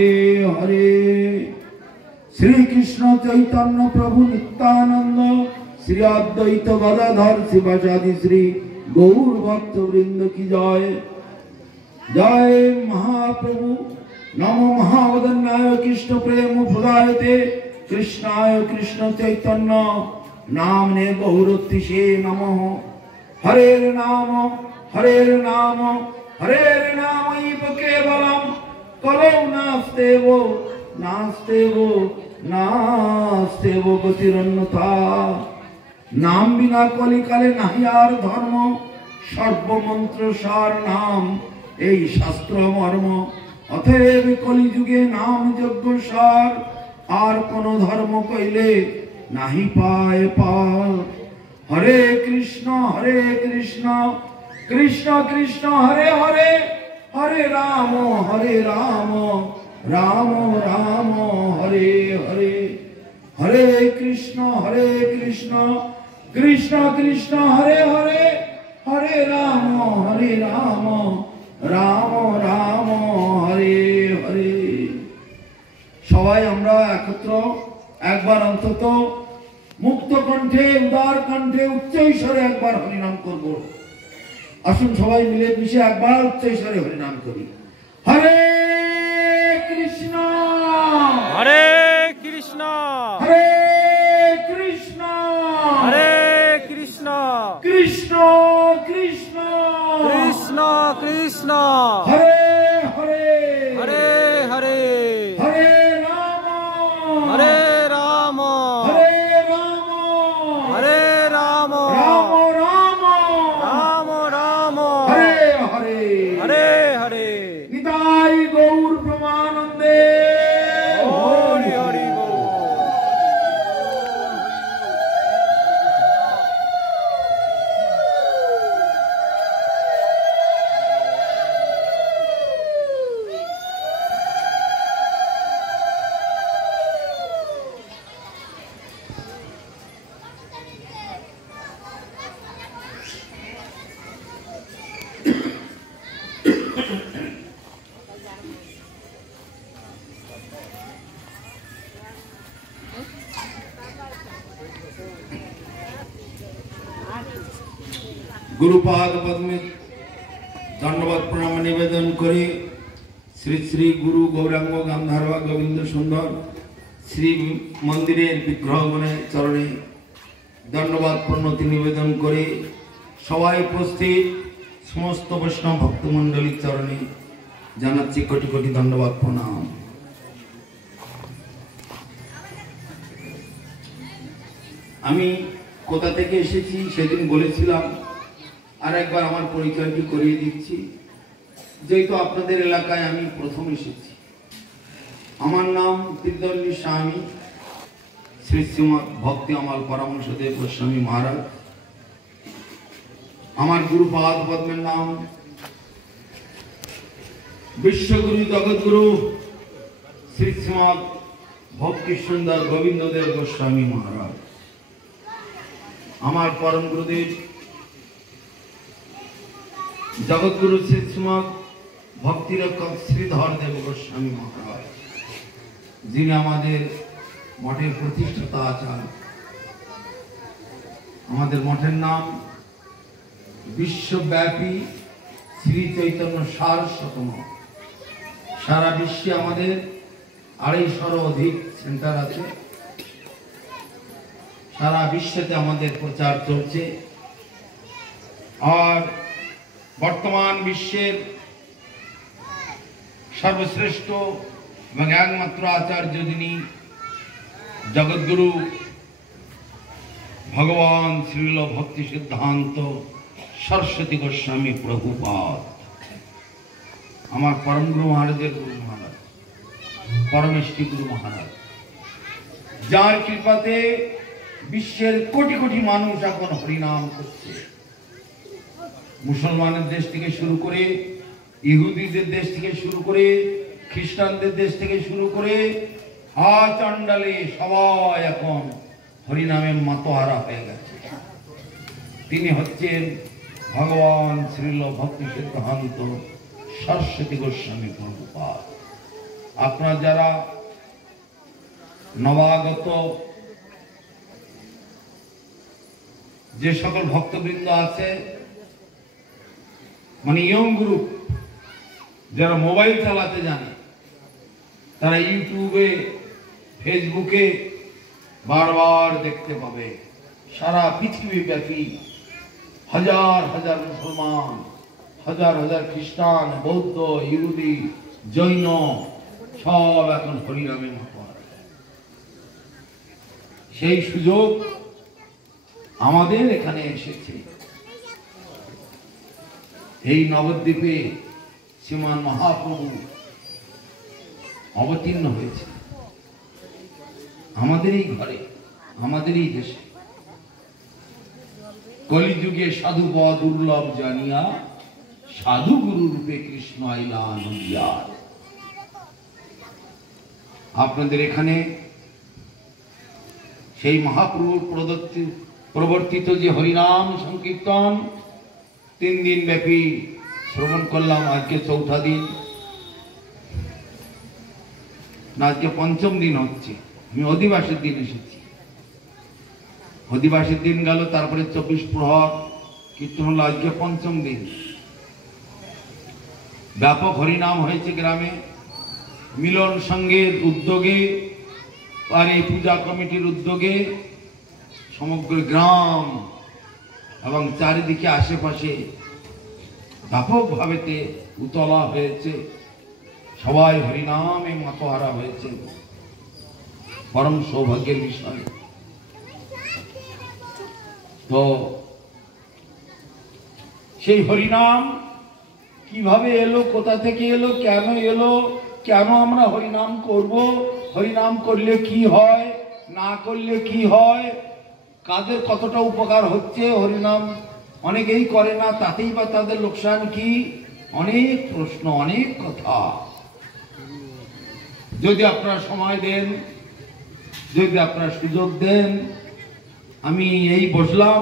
हरे श्री कृष्ण चैतन्य प्रभु नित्यानंद श्री अद्वैत गदाधर शिवासादि श्री गौर भक्त वृंद की जय। जय महाप्रभु। नमो महावदन्याय कृष्ण प्रेम फुलायते कृष्णाय कृष्ण चैतन्य नामने गौरतिशे नमः। हरे नाम हरे नाम इव केवलम कलौ नास्तेवो नास्तेवो नास्तेवो गतिरन्यथा। नाम बिना कलिकाले नाहि आर धर्म सर्वमंत्र सार नाम এই শাস্ত্র মর্ম। অতএব কলিযুগে নাম যজ্ঞ সার আর কোন ধর্ম কইলে নাহি পায় পার। হরে কৃষ্ণ কৃষ্ণ কৃষ্ণ হরে হরে हरे राम राम राम हरे हरे। हरे कृष्ण कृष्ण कृष्ण हरे हरे हरे राम राम राम हरे हरे। সবাই আমরা একত্র একবার অন্তত মুক্ত কণ্ঠে উদার কণ্ঠে উচ্চৈঃস্বরে একবার হরিনাম করব। আসুন সবাই মিলে মিশে একবার উচ্চৈঃস্বরে হরিনাম করি। হরে কৃষ্ণ হরে কৃষ্ণ হরে কৃষ্ণ হরে কৃষ্ণ কৃষ্ণ কৃষ্ণ কৃষ্ণ কৃষ্ণ হরে হরে হরে হরে হরে রাম হরে রাম হরে রাম হরে রাম রাম রাম রাম রাম হরে হরে হরে হরে নিতাই গৌর প্রমানন্দে হরি হরি বল। गुरुपाद पद्मे धन्यवाद प्रणाम निवेदन करे श्री श्री गुरु गौरांग गांधार गोविंद सुंदर श्री मंदिर विग्रह मने चरणे धन्यवाद प्रणति निवेदन करे सबाई उपस्थित समस्त वैष्णव भक्तमंडली चरणे जानाच्छि कोटि कोटि धन्यवाद प्रणाम। आमी कोथा थेके एसेछि सेदिन बोलेछिलाम আর একবার আমার পরিচয়টি করিয়ে দিচ্ছি। যেহেতু আপনাদের এলাকায় আমি প্রথম এসেছি, আমার নাম ত্রিদণ্ডী স্বামী শ্রী শ্রীমৎ ভক্তি আমাল পরামর্শদেব গোস্বামী মহারাজ। আমার গুরুপাদ পদ্মের নাম বিশ্বগুরু জগৎগুরু শ্রী শ্রীমৎ ভক্তি সুন্দর গোবিন্দদেব গোস্বামী মহারাজ। আমার পরম গুরুদেব जगतगुरु श्री श्रीमद भक्तिरक्षक श्रीधर देव गोस्वामी महाराज जिनि आमादेर मठेर प्रतिष्ठाता आचार्य। आमादेर मठेर नाम विश्वव्यापी श्री चैतन्य सारस्वत मठ। सारा विश्वे आमादेर 250 अधिक सेंटर आछे। सारा विश्वते आमादेर प्रचार चलছে। और बर्तमान विश्वेर सर्वश्रेष्ठ एवं एकमात्र आचार्य जिनि जगद्गुरु भगवान श्रील भक्ति सिद्धांत सरस्वती गोस्वामी प्रभुपाद आमार परम गुरु महाराजेर गुरु महाराज परमेष्टि गुरु महाराज जार कृपाते विश्वेर कोटि कोटि मानुष एखन हरिनाम करছে। मुसलमानদের देश থেকে শুরু করে ইহুদিদের দেশ থেকে শুরু করে খ্রিস্টানদের দেশ থেকে শুরু করে আচণ্ডালে সবাই এখন হরিনামে মাতোহারা হয়ে গেছে। তিনি হচ্ছেন ভগবান শ্রীল ভক্তি সিদ্ধান্ত सरस्वती गोस्वामी प्रभुपाद আপনারা যারা নবাগত যে সকল ভক্তবৃন্দ আছে, মানে ইয়ং গ্রুপ যারা মোবাইল চালাতে জানে, তারা ইউটিউবে ফেসবুকে বারবার দেখতে পাবে সারা পৃথিবী ব্যাপী হাজার হাজার মুসলমান, হাজার হাজার খ্রিস্টান, বৌদ্ধ, ইহুদি, জৈন সব এখন হরিনামে মাতোয়ারা। সেই সুযোগ আমাদের এখানে এসেছে। এই নবদ্বীপে শ্রীমান মহাপ্রভু অবতীর্ণ হয়েছে আমাদেরই ঘরে, আমাদেরই দেশে। কলিযুগে সাধু পদ দুর্লভ জানিয়া সাধু গুরু রূপে কৃষ্ণ আইলা নদিয়ার। আপনাদের এখানে সেই মহাপ্রভুর প্রবর্তিত যে হরিনাম সংকীর্তন 3 দিন ব্যাপী শ্রবণ করলাম। আজকে চৌথা দিন, না আজকে পঞ্চম দিন হচ্ছে। আমি অধিবাসের দিন এসেছি, অধিবাসের দিন গেল, তারপরে 24 প্রহর কীর্তন হলো, আজকে পঞ্চম দিন। ব্যাপক হরিনাম হয়েছে গ্রামে। মিলন সংঘের উদ্যোগে আর এই পূজা কমিটির উদ্যোগে সমগ্র গ্রাম এবং চারিদিকে আশেপাশে ব্যাপকভাবে উতলা হয়েছে। সবাই হরিনামে মাতোহারা হয়েছে, পরম সৌভাগ্যের বিষয়। তো সেই হরিনাম কিভাবে এলো, কোথা থেকে এলো, কেন এলো, কেন আমরা হরিনাম করব, হরিনাম করলে কি হয়, না করলে কি হয়, কাদের কতটা উপকার হচ্ছে, হরিনাম অনেকেই করে না, তাতেই বা তাদের লোকসান কি, অনেক প্রশ্ন, অনেক কথা। যদি আপনারা সময় দেন, যদি আপনারা সুযোগ দেন, আমি এই বসলাম,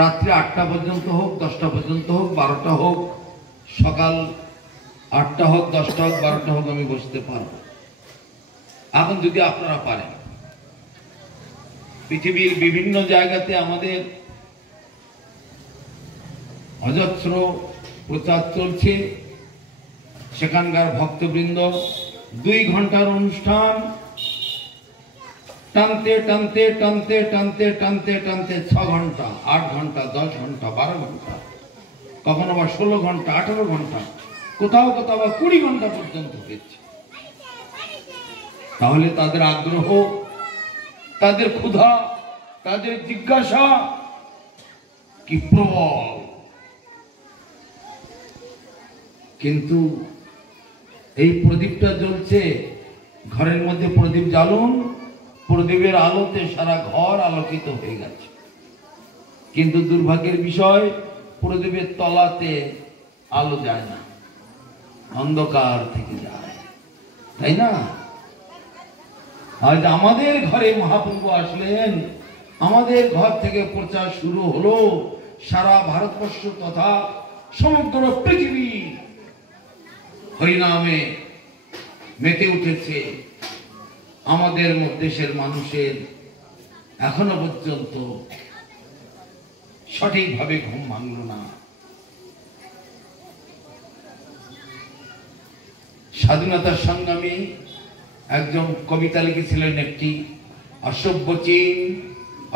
রাত্রি 8টা পর্যন্ত হোক, 10টা পর্যন্ত হোক, 12টা হোক, সকাল 8টা হোক, 10টা হোক, 12টা হোক, আমি বসতে পারবো। এখন যদি আপনারা পারেন, পৃথিবীর বিভিন্ন জায়গাতে আমাদের অজস্র প্রচার চলছে। সেখানকার ভক্তবৃন্দ 2 ঘন্টার অনুষ্ঠান টানতে টানতে টানতে টানতে টানতে টানতে 6 ঘন্টা, 8 ঘন্টা, 10 ঘন্টা, 12 ঘন্টা, কখনো বা 16 ঘন্টা, 18 ঘন্টা, কোথাও কোথাও বা 20 ঘন্টা পর্যন্ত হয়েছে। তাহলে তাদের আগ্রহ, তাদের ক্ষুধা, তাদের জিজ্ঞাসা কি প্রবল। কিন্তু এই প্রদীপটা জ্বলছে, ঘরের মধ্যে প্রদীপ জ্বালুন, প্রদীপের আলোতে সারা ঘর আলোকিত হয়ে গেছে। কিন্তু দুর্ভাগ্যের বিষয়, প্রদীপের তলাতে আলো যায় না, অন্ধকার থেকে যায়, তাই না? আজ আমাদের ঘরে মহাপ্রভু আসলেন, আমাদের ঘর থেকে প্রচার শুরু হলো, সারা ভারতবর্ষ তথা সমগ্র পৃথিবী হরিনামে মেতে উঠেছে। আমাদের দেশের মানুষের এখনো পর্যন্ত সঠিকভাবে ঘুম ভাঙল না। স্বাধীনতার সংগ্রামী একজন কবিতা লিখেছিলেন, একটি অসভ্য চীন,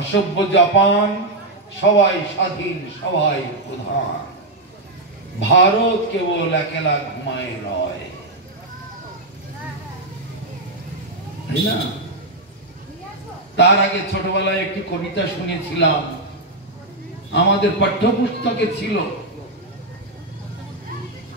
অসভ্য জাপান, সবাই স্বাধীন, সবাই প্রধান, ভারত কেবল একলা ঘুমায় রয়। তাই না? তার আগে ছোটবেলায় একটি কবিতা শুনেছিলাম, আমাদের পাঠ্যপুস্তকে ছিল,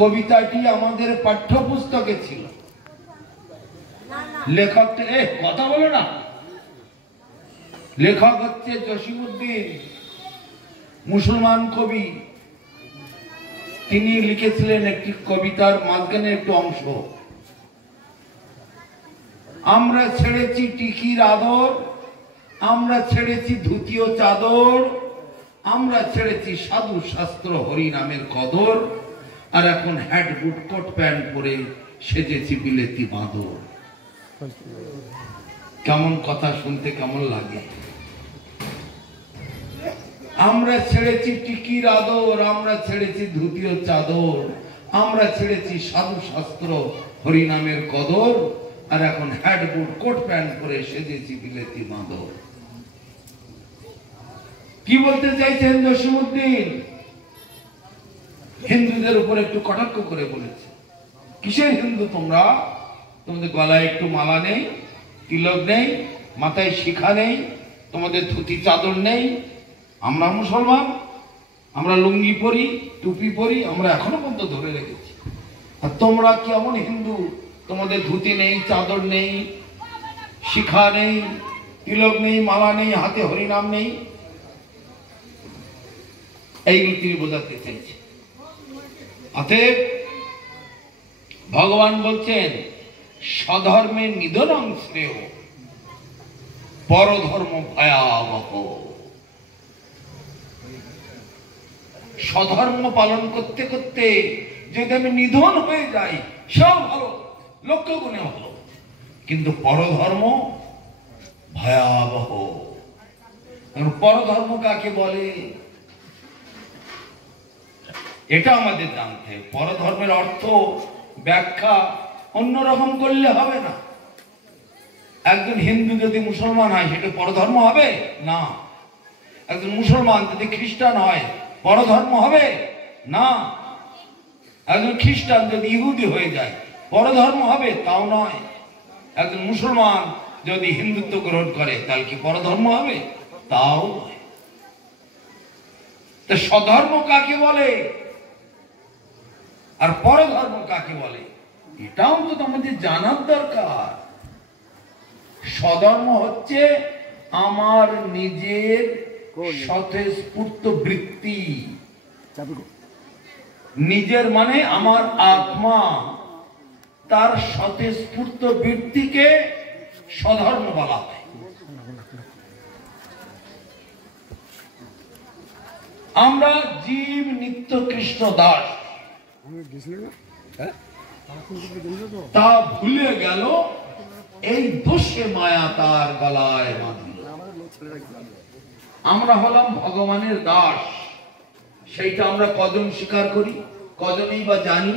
কবিতাটি আমাদের পাঠ্যপুস্তকে ছিল। লেখকটা কথা বলো না, লেখক হচ্ছে জসিমউদ্দিন, মুসলমান কবি। তিনি লিখেছিলেন একটি কবিতার মাঝখানে একটু অংশ, আমরা ছেড়েছি টিকির আদর, আমরা ছেড়েছি ধুতি ও চাদর, আমরা ছেড়েছি সাধু শাস্ত্র হরি নামের কদর, আর এখন হ্যাট বুট কোট প্যান্ট পরে সেজেছি বিলেতি বাঁদর। কেমন কথা শুনতে কেমন লাগে? আমরা ছেড়েছি টিকির আদর, আমরা ছেড়েছি ধুতি ও চাদর, আমরা ছেড়েছি সাধু শাস্ত্র হরিনামের কদর, আর এখন হ্যাট বুট কোট প্যান্ট পরে সেজেছি বিলেতি বাঁদর। কি বলতে চাইছেন জসীমউদ্দিন? হিন্দুদের উপর একটু কটাক্ষ করে বলেছে। কিসের হিন্দু তোমরা? তোমাদের গলায় একটু মালা নেই, তিলক নেই, মাথায় শিখা নেই, তোমাদের ধুতি চাদর নেই। আমরা মুসলমান, আমরা লুঙ্গি পরি, টুপি পরি, আমরা এখনো পর্যন্ত ধরে রেখেছি। আর তোমরা কেমন হিন্দু? তোমাদের ধুতি নেই, চাদর নেই, শিখা নেই, তিলক নেই, মালা নেই, হাতে হরিনাম নেই। এইগুলো তিনি বোঝাতে চাইছে। অতএব ভগবান বলছেন স্বধর্মের নিধনং শ্রেয়, পরধর্ম ভয়াবহ। স্বধর্ম পালন করতে করতে যদি আমি নিধন হয়ে যাই, সব ভালো, লক্ষ্য গুণে ভালো, কিন্তু পরধর্ম ভয়াবহ। পরধর্ম কাকে বলে এটা আমাদের জানতে। পরধর্মের অর্থ ব্যাখ্যা অন্যরকম করলে হবে না। একজন হিন্দু যদি মুসলমান হয় সেটা পরধর্ম হবে না। একজন মুসলমান যদি খ্রিস্টান হয় পরধর্ম হবে না। একজন খ্রিস্টান যদি ইহুদি হয়ে যায় পরধর্ম হবে তাও নয়। একজন মুসলমান যদি হিন্দুত্ব গ্রহণ করে তাহলে কি পরধর্ম হবে? তাও নয়। তো স্বধর্ম কাকে বলে আর পরধর্ম কাকে বলে এটাও তো আমাদের জানার দরকার। স্বধর্ম হচ্ছে আমার নিজের স্বতঃস্ফূর্ত বৃত্তি। নিজের মানে আমার আত্মা, তার স্বতঃস্ফূর্ত বৃত্তিকে স্বধর্ম বলা হয়। আমরা জীব নিত্য কৃষ্ণ দাস, তা ভুলে গেল, এই দোষে মায়া তার গলায় বাঁধিল। আমরা হলাম ভগবানের দাস, সেইটা আমরা কজন স্বীকার করি, কজনই বা জানি?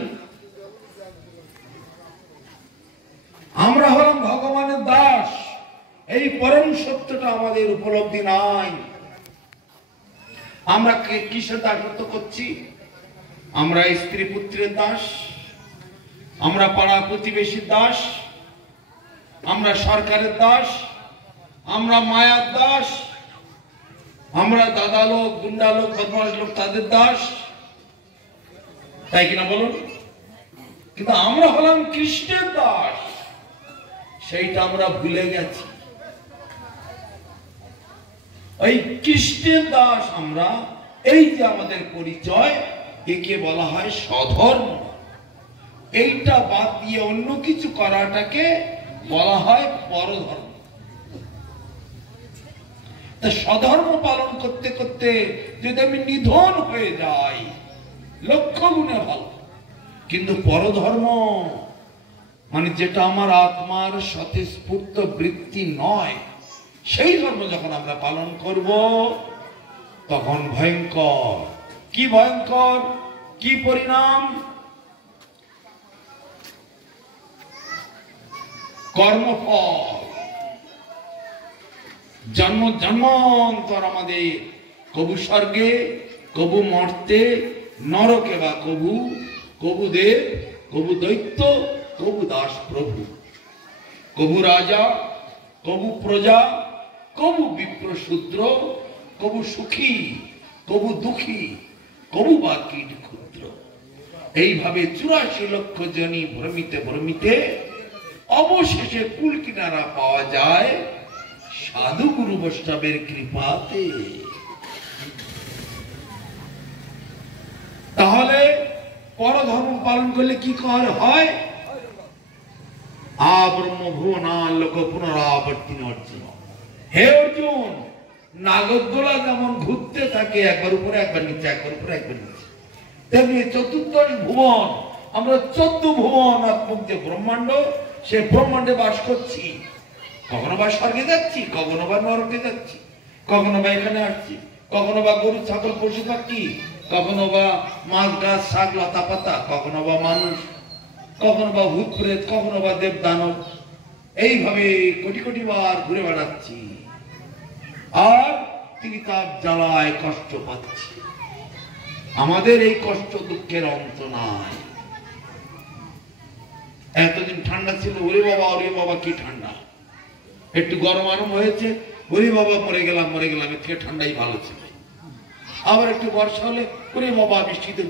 আমরা হলাম ভগবানের দাস, এই পরম সত্যটা আমাদের উপলব্ধি নাই। আমরা কিসের দাসত্ব করছি? আমরা স্ত্রী পুত্রের দাস, আমরা পাড়া প্রতিবেশীর দাস, আমরা সরকারের দাস, আমরা মায়ার দাস, আমরা দাদা লোক, গুন্ডা লোক, বদমাশ লোক তাদের দাস, তাই কিনা বলুন? কিন্তু আমরা হলাম কৃষ্ণের দাস, সেইটা আমরা ভুলে গেছি। এই কৃষ্ণের দাস আমরা, এই যে আমাদের পরিচয়, একে বলা হয় স্বধর্ম। এইটা বাদ দিয়ে অন্য কিছু করাটাকে বলা হয় পরধর্ম। তা স্বধর্ম পালন করতে করতে যদি আমি নিধন হয়ে যাই, লক্ষ্য গুণে ভালো, কিন্তু পরধর্ম মানে যেটা আমার আত্মার স্বতঃস্ফূর্ত বৃত্তি নয়, সেই ধর্ম যখন আমরা পালন করব তখন ভয়ঙ্কর। কি ভয়ঙ্কর, কি পরিণাম? কর্মফল। জন্ম জন্মান্তর আমাদের কবু স্বর্গে, কবু মর্তে, নরকে বা কবু, কবু দেব, কবু দৈত্য, কবু দাস প্রভু, কবু রাজা, কবু প্রজা, কবু বিপ্র শূদ্র, কবু সুখী, কবু দুঃখী, কবু বা কীট ক্ষুদ্র। এইভাবে 84 লক্ষ জনই ভ্রমিতে ভ্রমিতে অবশেষে কুল কিনারা পাওয়া যায় সাধু গুরু বৈষ্ণবের কৃপাতে। তাহলে পরধর্ম পালন করলে কি হয়? আব্রহ্ম ভুবনা লোক পুনরাবর্তিন অর্জুন। হে অর্জুন, নাগরদোলা যেমন ঘুরতে থাকে একবার উপরে একবার নিচে, একবার উপরে একবার নিচে, তেমনি চতুর্দশ ভুবন আমরা 14 ভুবনাত্মক যে ব্রহ্মাণ্ড, সে ব্রহ্মাণ্ডে বাস করছি। কখনো বা স্বর্গে যাচ্ছি, কখনো বা নরকে যাচ্ছি, কখনো বা এখানে আসছি, কখনো বা গরু ছাগল পশু পাখি, কখনো বা মাছ গাছ শাক লতা পাতা, কখনো বা মানুষ, কখনো বা ভূত প্রেত, কখনো বা দেব দানব, এইভাবে কোটি কোটি বার ঘুরে বেড়াচ্ছি আর তিনি তার জ্বালায় কষ্ট পাচ্ছি। আমাদের এই কষ্ট দুঃখের অন্ত নাই। এতদিন ঠান্ডা ছিল, ওরে বাবা কি ঠান্ডা। একটু গরম আরম্ভ হয়েছে, ওরে বাবা মরে গেলাম, এর থেকে ঠান্ডাই ভালো ছিল। আবার একটু বর্ষা হলে ওরে বাবা বৃষ্টিতে